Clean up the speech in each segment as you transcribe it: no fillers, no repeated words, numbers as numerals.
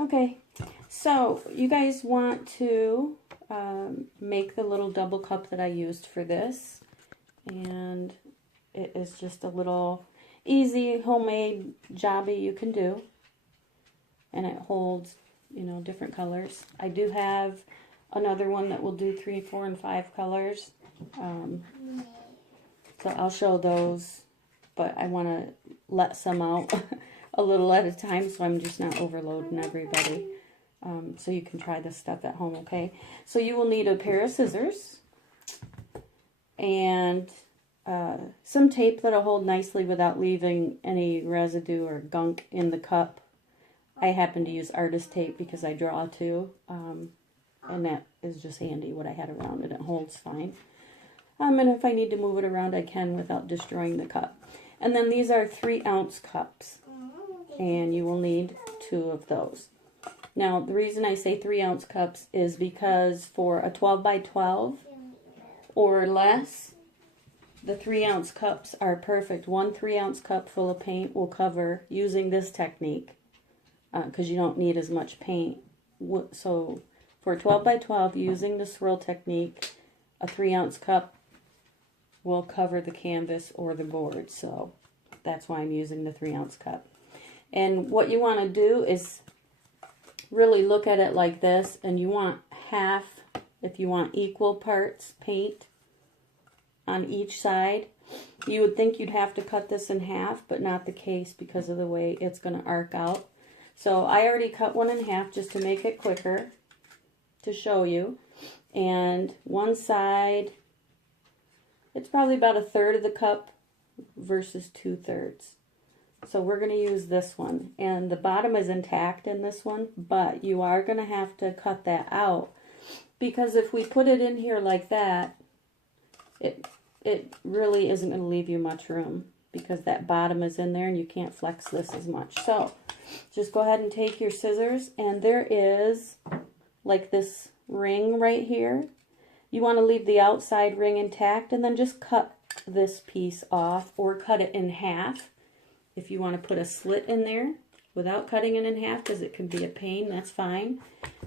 Okay, so you guys want to make the little double cup that I used for this. And it is just a little easy homemade jobby you can do. And it holds, you know, different colors. I do have another one that will do 3, 4, and 5 colors. So I'll show those, but I want to let some out a little at a time so I'm just not overloading everybody. So you can try this stuff at home, okay? So you will need a pair of scissors and some tape that'll hold nicely without leaving any residue or gunk in the cup. I happen to use artist tape because I draw too, and that is just handy what I had around, and it holds fine. And if I need to move it around, I can without destroying the cup. And then these are 3-ounce cups, and you will need 2 of those. Now, the reason I say 3-ounce cups is because for a 12 by 12 or less, the 3-ounce cups are perfect. 1 3-ounce cup full of paint will cover, using this technique, because you don't need as much paint. So for 12 by 12, using the swirl technique, a 3-ounce cup will cover the canvas or the board. So that's why I'm using the 3-ounce cup. And what you want to do is really look at it like this, and you want half, if you want equal parts paint on each side. You would think you'd have to cut this in half, but not the case because of the way it's going to arc out. So I already cut one in half just to make it quicker to show you. And one side, it's probably about 1/3 of the cup versus 2/3. So we're going to use this one. And the bottom is intact in this one, but you are going to have to cut that out. Because if we put it in here like that, it really isn't going to leave you much room, because that bottom is in there and you can't flex this as much. So just go ahead and take your scissors, and there is like this ring right here. You want to leave the outside ring intact, and then just cut this piece off, or cut it in half. If you want to put a slit in there without cutting it in half, because it can be a pain, that's fine,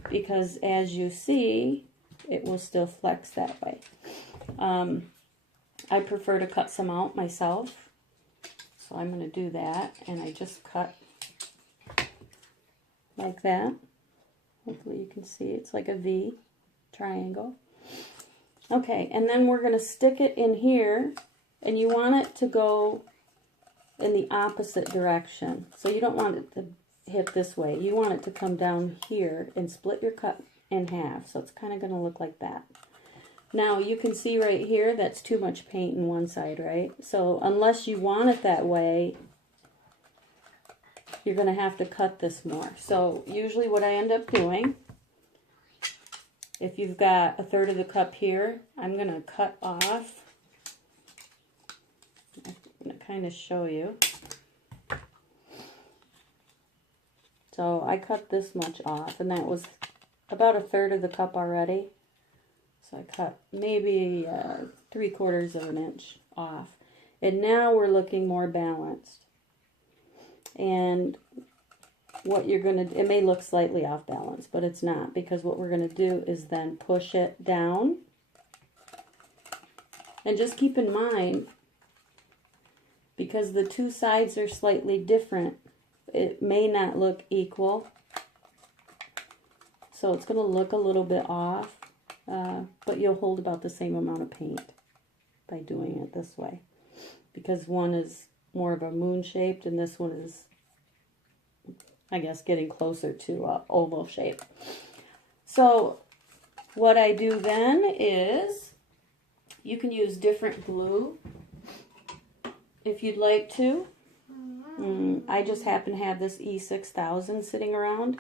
because as you see, it will still flex that way. I prefer to cut some out myself, so I'm going to do that, and I just cut like that. Hopefully you can see it's like a V triangle. Okay, and then we're going to stick it in here, and you want it to go in the opposite direction. So you don't want it to hit this way. You want it to come down here and split your cup in half. So it's kind of going to look like that. Now you can see right here that's too much paint in one side, right? So unless you want it that way, you're going to have to cut this more. So usually what I end up doing, if you've got 1/3 of the cup here, I'm going to cut off. I'm going to kind of show you. So I cut this much off, and that was about 1/3 of the cup already. So I cut maybe 3/4 of an inch off. And now we're looking more balanced. And what you're going to, it may look slightly off balance, but it's not, because what we're going to do is then push it down. And just keep in mind, because the two sides are slightly different, it may not look equal. So it's going to look a little bit off. But you'll hold about the same amount of paint by doing it this way, because one is more of a moon shaped and this one is, I guess, getting closer to an oval shape. So what I do then is, you can use different glue if you'd like to. I just happen to have this E6000 sitting around,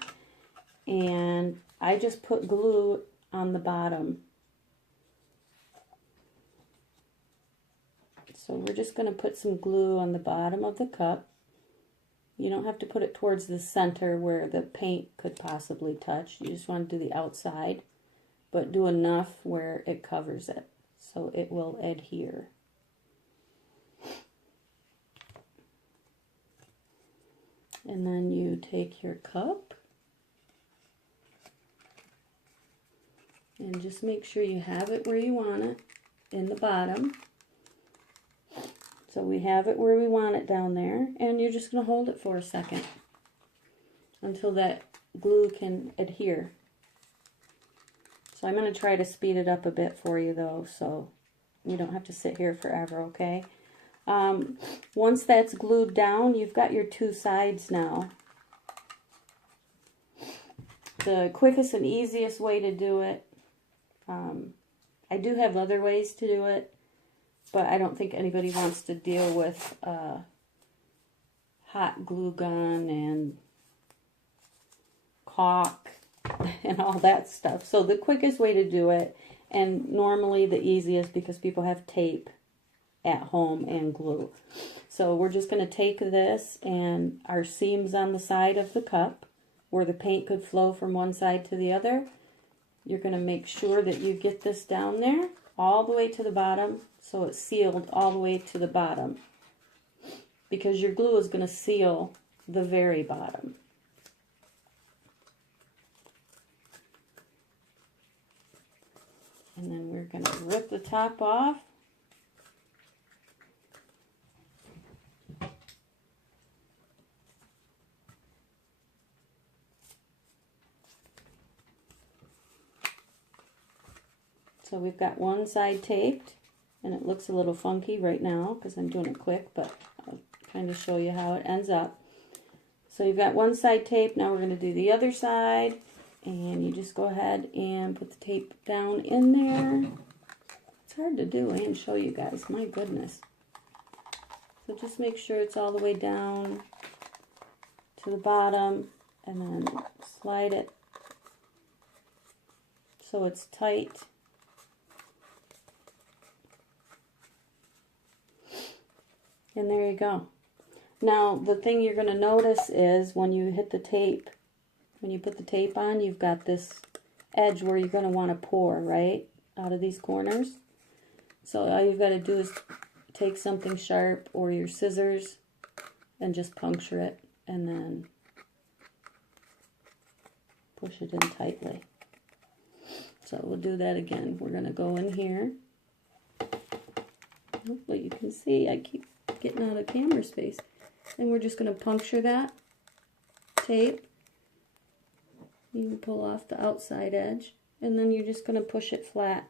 and I just put glue on the bottom. So we're just going to put some glue on the bottom of the cup. You don't have to put it towards the center where the paint could possibly touch. You just want to do the outside, but do enough where it covers it so it will adhere. And then you take your cup And just make sure you have it where you want it in the bottom. So we have it where we want it down there, and you're just going to hold it for a second until that glue can adhere. So I'm going to try to speed it up a bit for you though, so you don't have to sit here forever, okay? Once that's glued down, you've got your two sides now. The quickest and easiest way to do it, I do have other ways to do it, but I don't think anybody wants to deal with hot glue gun and caulk and all that stuff. So the quickest way to do it, and normally the easiest because people have tape at home and glue. So we're just going to take this and our seams on the side of the cup where the paint could flow from one side to the other. You're going to make sure that you get this down there all the way to the bottom so it's sealed all the way to the bottom, because your glue is going to seal the very bottom. And then we're going to rip the top off. So we've got one side taped, and it looks a little funky right now because I'm doing it quick, but I'll kind of show you how it ends up. So you've got one side taped. Now we're going to do the other side, and you just go ahead and put the tape down in there. It's hard to do and show you guys, my goodness. So just make sure it's all the way down to the bottom, and then slide it so it's tight. And there you go. Now, the thing you're going to notice is when you hit the tape, when you put the tape on, you've got this edge where you're going to want to pour, right, out of these corners. So all you've got to do is take something sharp or your scissors and just puncture it, and then push it in tightly. So we'll do that again. We're going to go in here. Hopefully you can see, I keep getting out of camera space. And we're just going to puncture that tape. You can pull off the outside edge, and then you're just going to push it flat.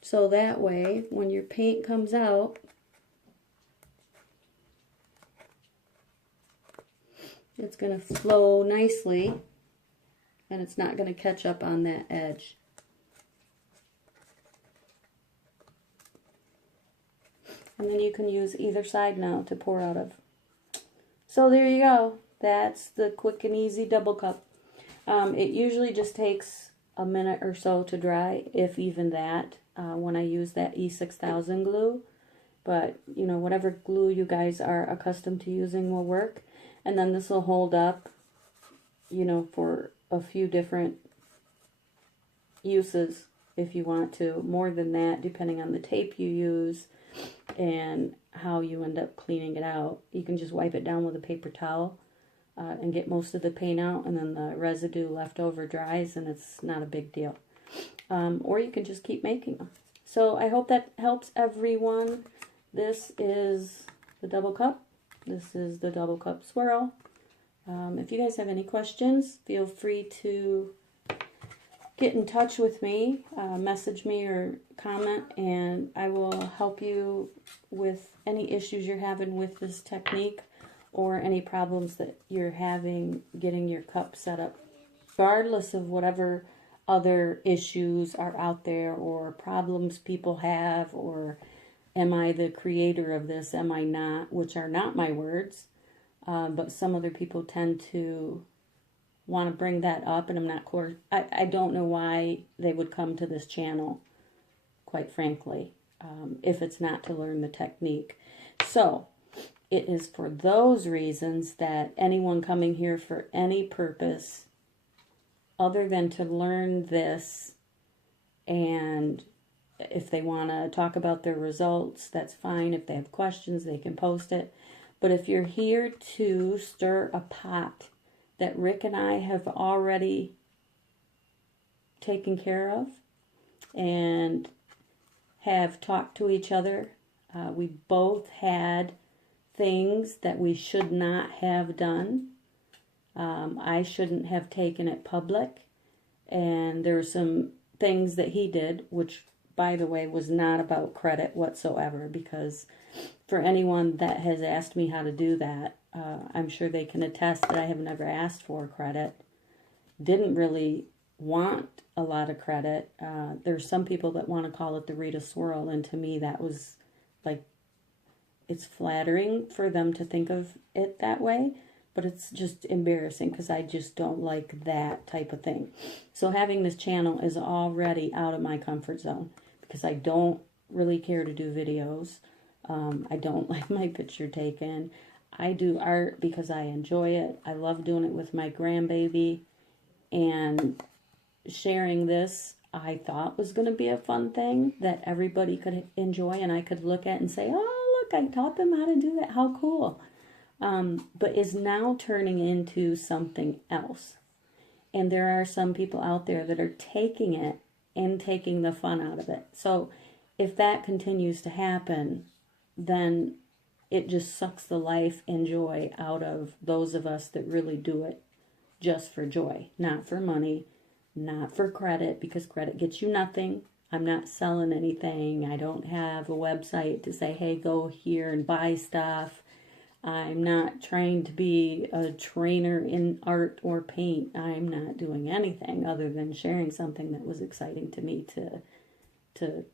So that way, when your paint comes out, it's going to flow nicely, and it's not going to catch up on that edge. And then you can use either side now to pour out of. So there you go. That's the quick and easy double cup. It usually just takes a minute or so to dry, if even that, when I use that E6000 glue. But, you know, whatever glue you guys are accustomed to using will work. And then this will hold up, you know, for a few different uses if you want to. More than that, depending on the tape you use and how you end up cleaning it out. You can just wipe it down with a paper towel and get most of the paint out, and then the residue left over dries, and it's not a big deal. Or you can just keep making them. So I hope that helps everyone. This is the double cup. This is the double cup swirl. If you guys have any questions, feel free to get in touch with me, message me or comment, and I will help you with any issues you're having with this technique or any problems that you're having getting your cup set up, regardless of whatever other issues are out there or problems people have, or am I the creator of this, am I not, which are not my words, but some other people tend to want to bring that up, and I'm not clear. I don't know why they would come to this channel, quite frankly, if it's not to learn the technique. So it is for those reasons that anyone coming here for any purpose other than to learn this, and if they want to talk about their results, that's fine. If they have questions, they can post it. But if you're here to stir a pot that Rick and I have already taken care of and have talked to each other. We both had things that we should not have done. I shouldn't have taken it public. And there were some things that he did, which, by the way, was not about credit whatsoever, because for anyone that has asked me how to do that, I'm sure they can attest that I have never asked for credit. Didn't really want a lot of credit. There's some people that want to call it the Rita swirl, and to me that was like, it's flattering for them to think of it that way, but it's just embarrassing because I just don't like that type of thing. So having this channel is already out of my comfort zone because I don't really care to do videos. I don't like my picture taken. I do art because I enjoy it. I love doing it with my grandbaby, and sharing this I thought was going to be a fun thing that everybody could enjoy and I could look at and say, oh, look, I taught them how to do that. How cool. But is now turning into something else. And there are some people out there that are taking it and taking the fun out of it. So if that continues to happen, then it just sucks the life and joy out of those of us that really do it just for joy, not for money, not for credit, because credit gets you nothing. I'm not selling anything. I don't have a website to say, hey, go here and buy stuff. I'm not trying to be a trainer in art or paint. I'm not doing anything other than sharing something that was exciting to me to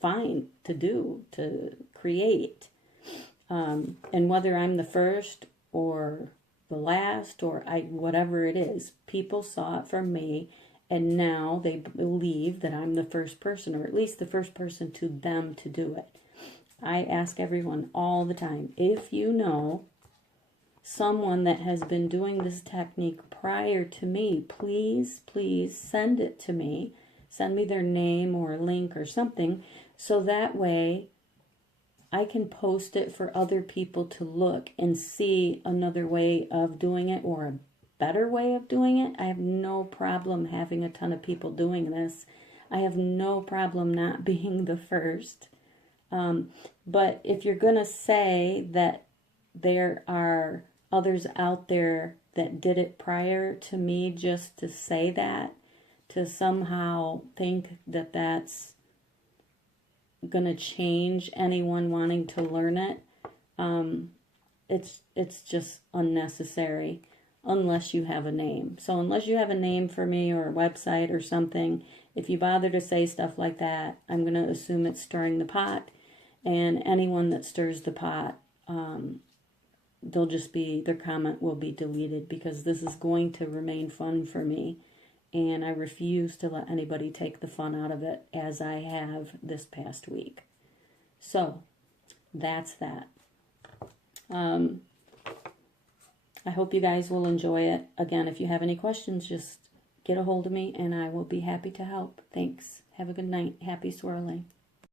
find, to do, to create. And whether I'm the first or the last or whatever it is, people saw it from me, and now they believe that I'm the first person, or at least the first person to them to do it. I ask everyone all the time, if you know someone that has been doing this technique prior to me, please, please send it to me. Send me their name or a link or something, so that way I can post it for other people to look and see another way of doing it or a better way of doing it. I have no problem having a ton of people doing this. I have no problem not being the first. But if you're going to say that there are others out there that did it prior to me, just to say that, to somehow think that that's going to change anyone wanting to learn it, it's just unnecessary unless you have a name. So unless you have a name for me or a website or something, if you bother to say stuff like that, I'm going to assume it's stirring the pot, and anyone that stirs the pot, their comment will be deleted, because this is going to remain fun for me. And I refuse to let anybody take the fun out of it, as I have this past week. So, that's that. I hope you guys will enjoy it. Again, if you have any questions, just get a hold of me and I will be happy to help. Thanks. Have a good night. Happy swirling.